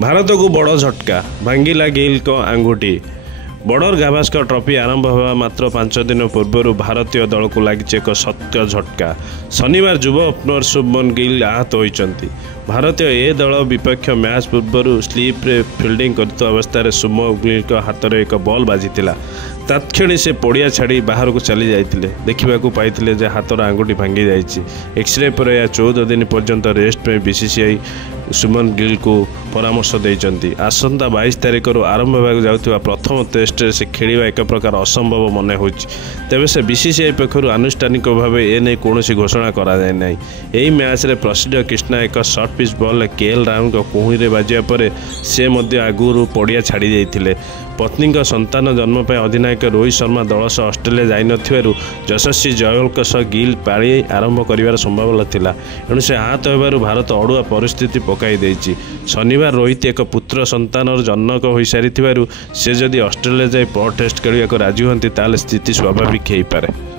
भारत को बड़ झटका भांगिला गिल को आंगुठी। बॉर्डर गाभास्कर ट्रॉफी आरंभ होगा मात्र 5 दिन पूर्व भारतीय दल को लगी एक सत्य झटका। शनिवार युव ओपनर शुभमन गिल आहत होती। भारतीय ए दल विपक्ष मैच पूर्व स्लीप्रे फिल्डिंग करता अवस्था शुभमन गिल हाथ में एक बॉल बाजी तत्क्षणी से पड़िया छाड़ी बाहर को चली जाते देखा पाई हाथर आंगुठी भांगी जाइए। एक्सरे पर यह 14 दिन पर्यंत रेस्ट में बीसीसीआई शुभमन गिल को परामर्श देती। आसंता 22 तारिख आरंभ होगा जाउथिबा प्रथम टेस्ट से खेलिबा एक प्रकार असंभव मन हो। तेबे से बीसीसीआई पक्षर आनुष्ठानिक भाव एने कौन घोषणा करा जाए ना। यही मैच रे प्रसिद्ध कृष्णा एक short pitch ball KL Rahul कुहुई रे बाजिया पर से आगुरी पड़िया छाड़ी जाइथिले। पत्नी संतान जन्म पर अधिनायक रोहित शर्मा दल सह ऑस्ट्रेलिया जाई नथिबारु यशस्वी जयवल सह गिल पारी आरंभ करिवार संभावना थिला। एणु से आहत होबारु भारत अड़ुआ परिस्थिति पकाई देछि। शनिवार रोहित एक पुत्र संतान जनक हो सारी से जदि ऑस्ट्रेलिया जाए पर टेस्ट खेलिया राजी हुअन्ति ताले स्थिति स्वाभाविक हो पारे।